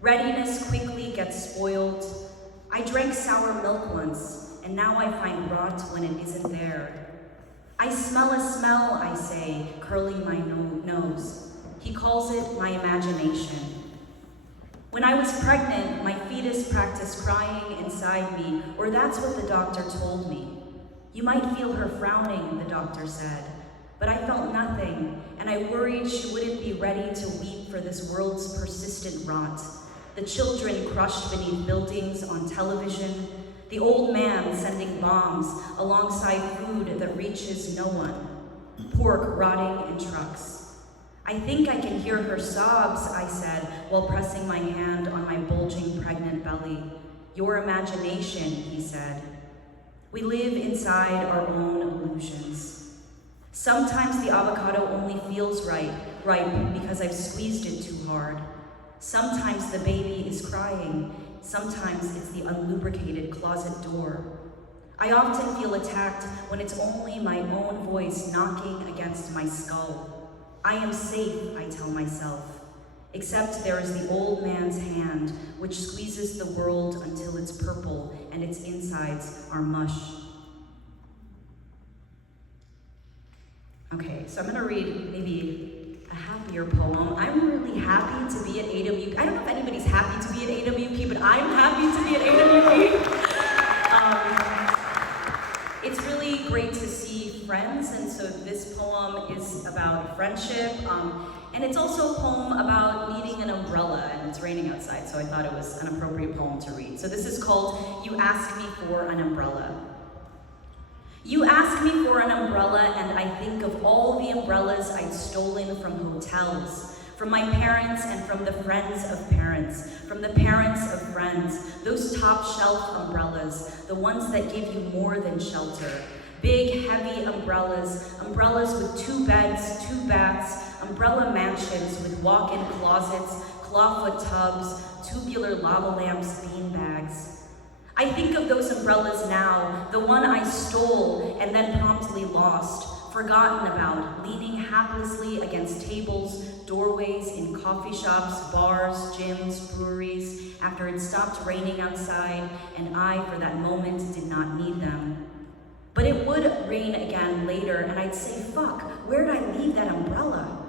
Readiness quickly gets spoiled. I drank sour milk once, and now I find rot when it isn't there. I smell a smell, I say, curling my nose. He calls it my imagination. When I was pregnant, my fetus practiced crying inside me, or that's what the doctor told me. You might feel her frowning, the doctor said, but I felt nothing, and I worried she wouldn't be ready to weep for this world's persistent rot. The children crushed beneath buildings on television, the old man sending bombs alongside food that reaches no one, pork rotting in trucks. I think I can hear her sobs, I said, while pressing my hand on my bulging pregnant belly. Your imagination, he said. We live inside our own illusions. Sometimes the avocado only feels ripe because I've squeezed it too hard. Sometimes the baby is crying. Sometimes it's the unlubricated closet door. I often feel attacked when it's only my own voice knocking against my skull. I am safe, I tell myself, except there is the old man's hand which squeezes the world until it's purple and its insides are mush. Okay, so I'm gonna read maybe a happier poem. I'm really happy to be at AWP. I don't know if anybody's happy to be at AWP, but I'm happy to be at AWP. It's really great to see friends, and so this poem is about friendship, and it's also a poem about needing an umbrella, and it's raining outside, so I thought it was an appropriate poem to read. So this is called You Ask Me for an Umbrella. You ask me for an umbrella, and I think of all the umbrellas I'd stolen from hotels, from my parents and from the friends of parents, from the parents of friends, those top shelf umbrellas, the ones that give you more than shelter. Big, heavy umbrellas, umbrellas with 2 beds, 2 baths, umbrella mansions with walk-in closets, clawfoot tubs, tubular lava lamps, bean bags. I think of those umbrellas now, the one I stole and then promptly lost, forgotten about, leaning haplessly against tables, doorways in coffee shops, bars, gyms, breweries, after it stopped raining outside and I, for that moment, did not need them. But it would rain again later and I'd say, fuck, where'd I leave that umbrella?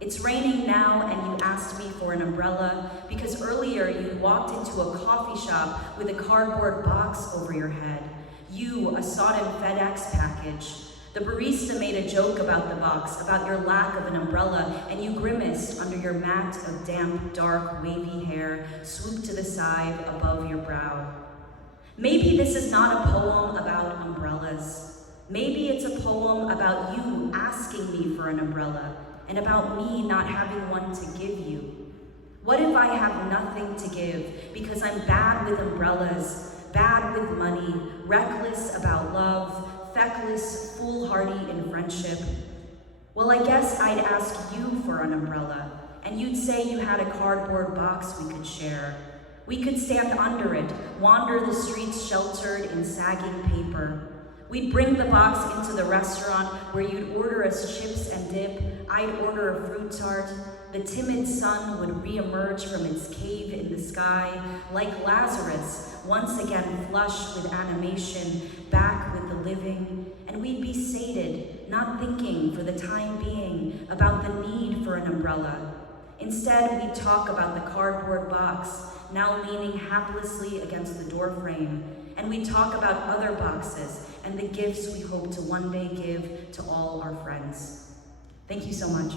It's raining now and you asked me for an umbrella because earlier you walked into a coffee shop with a cardboard box over your head. You, a sodden FedEx package. The barista made a joke about the box, about your lack of an umbrella, and you grimaced under your mat of damp, dark, wavy hair swooped to the side above your brow. Maybe this is not a poem about umbrellas. Maybe it's a poem about you asking me for an umbrella, and about me not having one to give you. What if I have nothing to give because I'm bad with umbrellas, bad with money, reckless about love, feckless, foolhardy in friendship? Well, I guess I'd ask you for an umbrella, and you'd say you had a cardboard box we could share. We could stand under it, wander the streets sheltered in sagging paper. We'd bring the box into the restaurant where you'd order us chips and dip, I'd order a fruit tart. The timid sun would reemerge from its cave in the sky, like Lazarus, once again flush with animation, back with the living, and we'd be sated, not thinking for the time being about the need for an umbrella. Instead, we'd talk about the cardboard box, now leaning haplessly against the doorframe, and we'd talk about other boxes and the gifts we hope to one day give to all our friends. Thank you so much.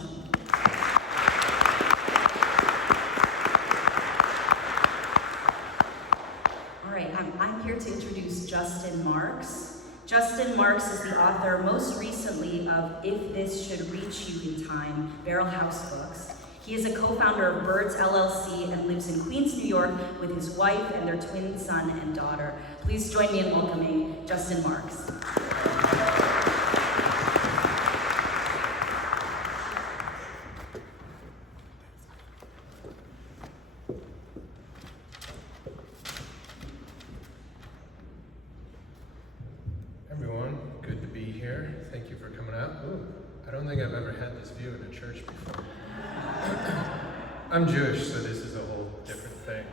All right, I'm here to introduce Justin Marks. Justin Marks is the author most recently of If This Should Reach You in Time, Barrel House Books. He is a co-founder of Birds LLC and lives in Queens, New York with his wife and their twin son and daughter. Please join me in welcoming Justin Marks. Everyone, good to be here. Thank you for coming out. Ooh, I don't think I've ever had this view in a church before. I'm Jewish, so this is a whole different thing.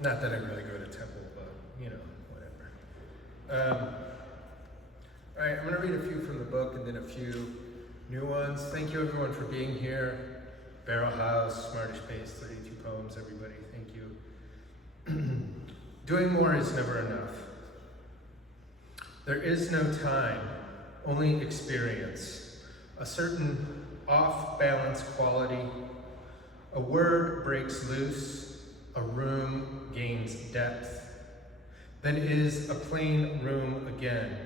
Not that I really go to temple, but, you know, whatever. All right, I'm going to read a few from the book and then a few new ones. Thank you, everyone, for being here. Barrel House, Smartish Pace, 32 poems, everybody. Thank you. Doing more is never enough. There is no time, only experience. A certain off-balance quality. A word breaks loose, a room gains depth. Then is a plain room again.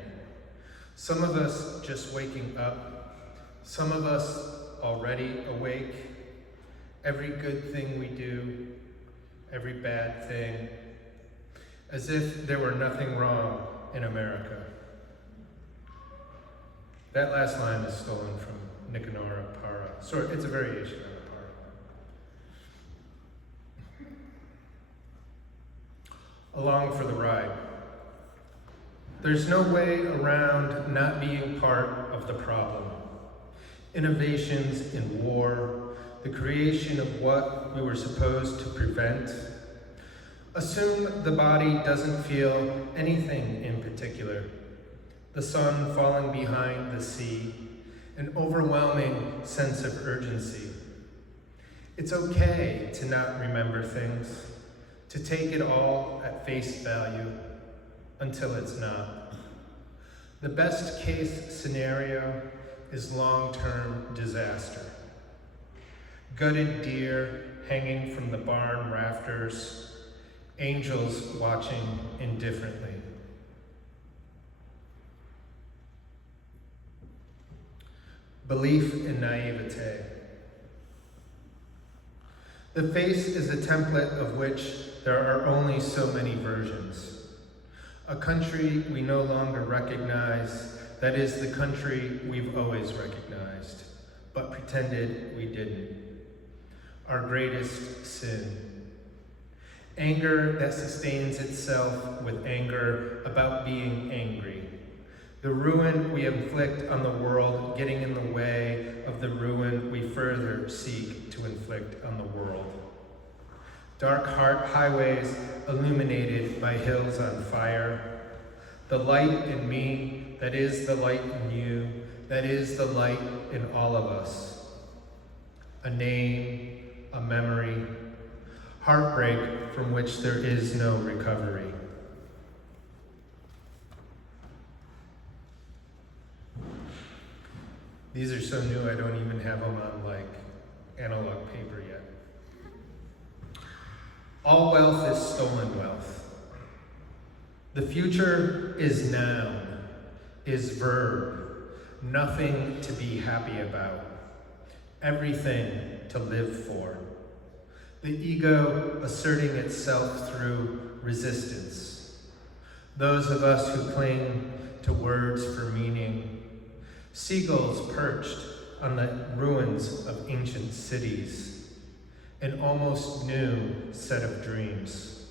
Some of us just waking up, some of us already awake. Every good thing we do, every bad thing, as if there were nothing wrong in America. That last line is stolen from Nicanora Para. Sorry, it's a variation on the Para. Along for the ride. There's no way around not being part of the problem. Innovations in war, the creation of what we were supposed to prevent. Assume the body doesn't feel anything in particular. The sun falling behind the sea, an overwhelming sense of urgency. It's okay to not remember things, to take it all at face value until it's not. The best case scenario is long-term disaster. Gutted deer hanging from the barn rafters, angels watching indifferently. Belief in naivete. The face is a template of which there are only so many versions. A country we no longer recognize, that is the country we've always recognized, but pretended we didn't. Our greatest sin. Anger that sustains itself with anger about being angry. The ruin we inflict on the world getting in the way of the ruin we further seek to inflict on the world. Dark heart highways illuminated by hills on fire. The light in me, that is the light in you, that is the light in all of us. A name, a memory, heartbreak from which there is no recovery. These are so new I don't even have them on like analog paper yet. All wealth is stolen wealth. The future is noun, is verb, nothing to be happy about, everything to live for. The ego asserting itself through resistance. Those of us who cling to words for meaning. Seagulls perched on the ruins of ancient cities. An almost new set of dreams.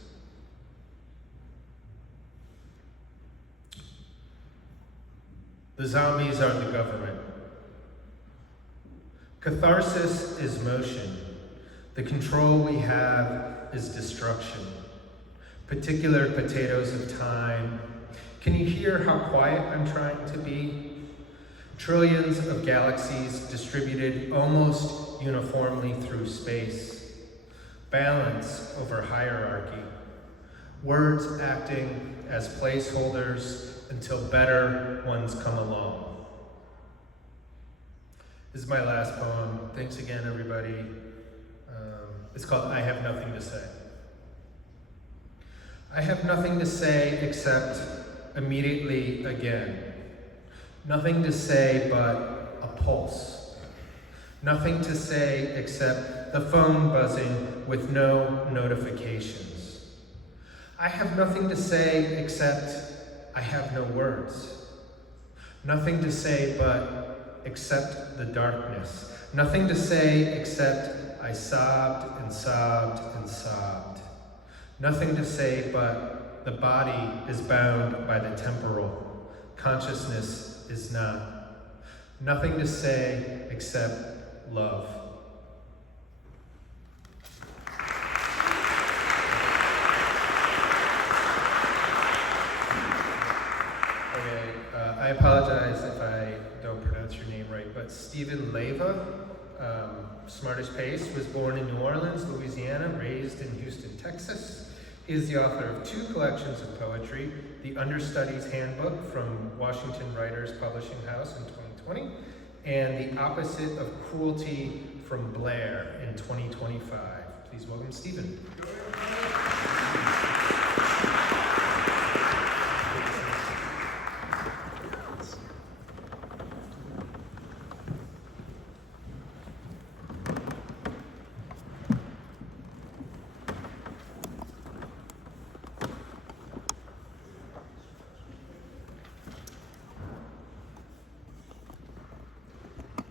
The zombies are the government. Catharsis is motion. The control we have is destruction. Particular potatoes of time. Can you hear how quiet I'm trying to be? Trillions of galaxies distributed almost uniformly through space. Balance over hierarchy. Words acting as placeholders until better ones come along. This is my last poem. Thanks again, everybody. It's called I Have Nothing to Say. I have nothing to say except immediately again. Nothing to say but a pulse. Nothing to say except the phone buzzing with no notifications. I have nothing to say except I have no words. Nothing to say but except the darkness. Nothing to say except I sobbed and sobbed and sobbed. Nothing to say but the body is bound by the temporal. Consciousness is not. Nothing to say except love. Stephen Leyva, Smartish Pace, was born in New Orleans, Louisiana, raised in Houston, Texas. He is the author of 2 collections of poetry, The Understudy's Handbook from Washington Writers Publishing House in 2020, and The Opposite of Cruelty from Blair in 2025. Please welcome Stephen.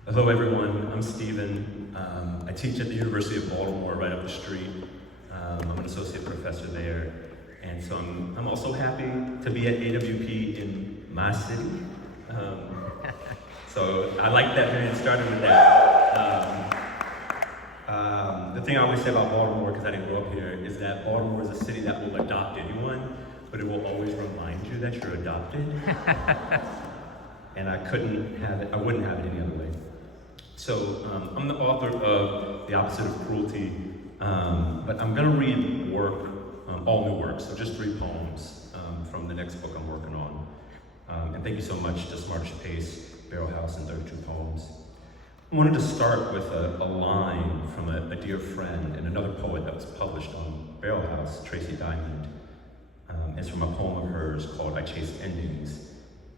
Hello everyone, I'm Stephen. I teach at the University of Baltimore right up the street. I'm an associate professor there. And so I'm also happy to be at AWP in my city. So I like that Marianne started with that. The thing I always say about Baltimore, because I didn't grow up here, is that Baltimore is a city that will adopt anyone, but it will always remind you that you're adopted. And I wouldn't have it any other way. So I'm the author of The Opposite of Cruelty, but I'm gonna read work, all new works, so just 3 poems from the next book I'm working on. And thank you so much to Smartish Pace, Barrel House, and 32 Poems. I wanted to start with a line from a dear friend and another poet that was published on Barrel House, Tracy Diamond. It's from a poem of hers called I Chase Endings.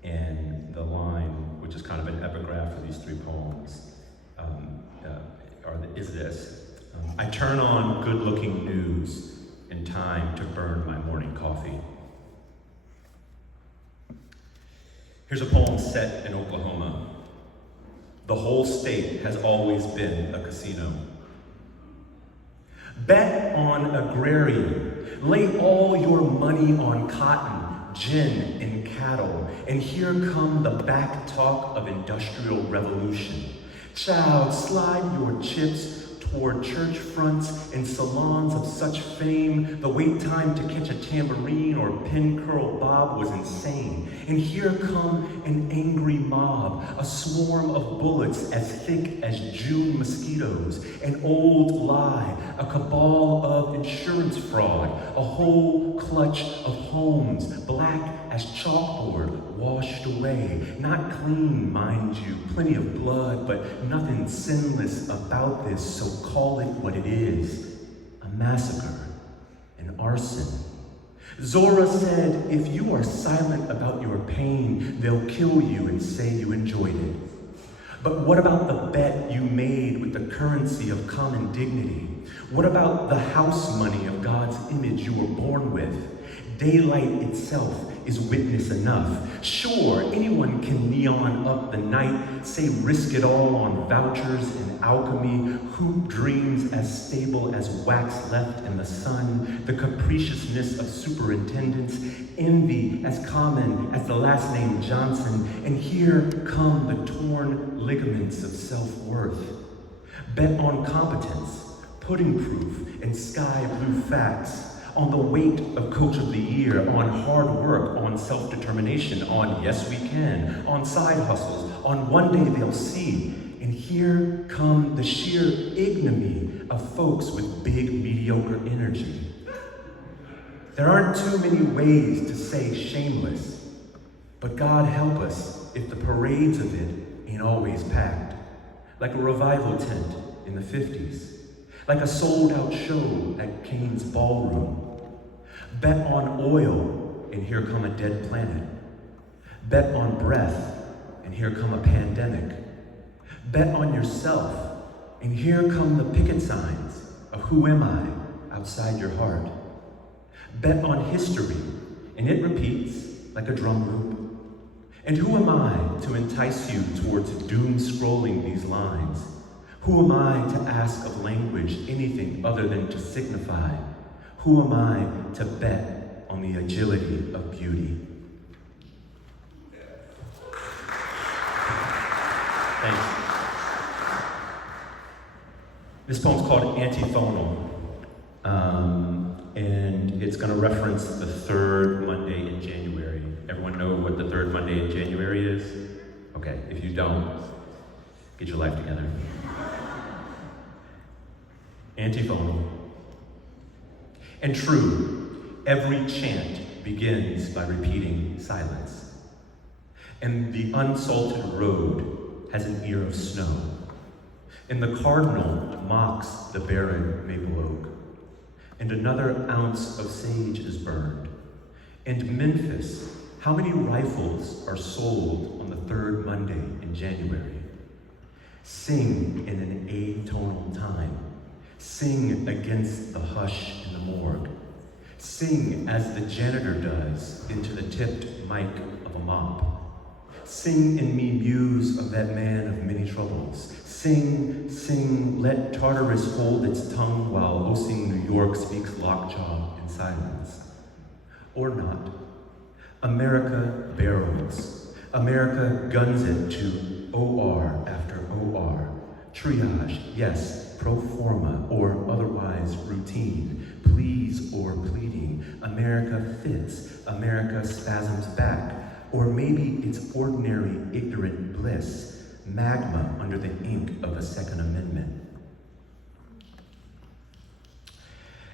And the line, which is kind of an epigraph for these 3 poems, is this. I turn on good-looking news in time to burn my morning coffee. Here's a poem set in Oklahoma. The whole state has always been a casino. Bet on agrarian. Lay all your money on cotton, gin, and cattle, and here come the back talk of industrial revolution. Child, slide your chips toward church fronts and salons of such fame. The wait time to catch a tambourine or pin curl bob was insane. And here come an angry mob, a swarm of bullets as thick as June mosquitoes, an old lie, a cabal of insurance fraud, a whole clutch of homes, black as chalkboard, washed away. Not clean, mind you, plenty of blood, but nothing sinless about this, so call it what it is. A massacre, an arson. Zora said, if you are silent about your pain, they'll kill you and say you enjoyed it. But what about the bet you made with the currency of common dignity? What about the house money of God's image you were born with? Daylight itself is witness enough. Sure, anyone can neon up the night, say risk it all on vouchers and alchemy, hoop dreams as stable as wax left in the sun, the capriciousness of superintendents, envy as common as the last name Johnson, and here come the torn ligaments of self-worth. Bet on competence, pudding proof, and sky blue facts, on the weight of Coach of the Year, on hard work, on self-determination, on yes we can, on side hustles, on one day they'll see. And here come the sheer ignominy of folks with big mediocre energy. There aren't too many ways to say shameless, but God help us if the parades of it ain't always packed. Like a revival tent in the 50s. Like a sold-out show at Kane's Ballroom. Bet on oil, and here come a dead planet. Bet on breath, and here come a pandemic. Bet on yourself, and here come the picket signs of who am I outside your heart. Bet on history, and it repeats like a drum loop. And who am I to entice you towards doom scrolling these lines? Who am I to ask of language anything other than to signify? Who am I to bet on the agility of beauty? Thanks. This poem's called Antiphonal, and it's going to reference the third Monday in January. Everyone know what the third Monday in January is? Okay, if you don't, Get your life together. Antiphon. And true, every chant begins by repeating silence. And the unsalted road has an ear of snow. And the cardinal mocks the barren maple oak. And another ounce of sage is burned. And Memphis, how many rifles are sold on the third Monday in January? Sing in an atonal time. Sing against the hush in the morgue. Sing as the janitor does into the tipped mic of a mop. Sing in me muse of that man of many troubles. Sing, sing, let Tartarus hold its tongue while Osing New York speaks lockjaw in silence. Or not. America barrels. America guns it to OR after OR. Triage, yes, pro forma or otherwise routine. Please or pleading. America fits. America spasms back. Or maybe it's ordinary ignorant bliss, magma under the ink of the Second Amendment.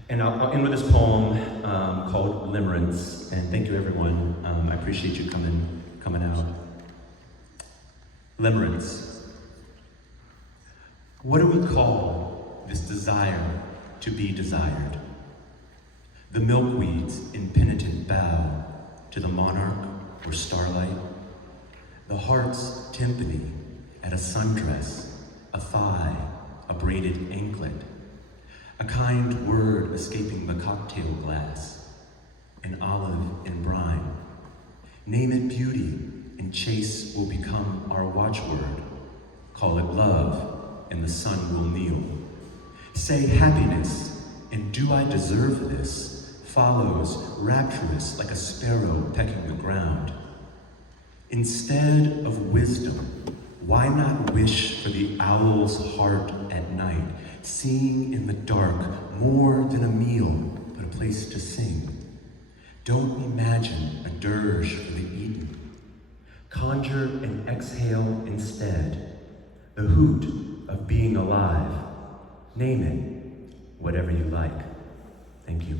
And I'll end with this poem called Limerence, and thank you everyone. I appreciate you coming out. Limerence. What do we call this desire to be desired? The milkweed's impenitent bow to the monarch or starlight, the heart's timpani at a sundress, a thigh, a braided anklet, a kind word escaping the cocktail glass, an olive in brine. Name it beauty, and chase will become our watchword. Call it love, and the sun will kneel. Say happiness, and do I deserve this? Follows rapturous like a sparrow pecking the ground. Instead of wisdom, why not wish for the owl's heart at night, seeing in the dark more than a meal, but a place to sing? Don't imagine a dirge for the Eden. Conjure and exhale instead, the hoot of being alive. Name it, whatever you like. Thank you.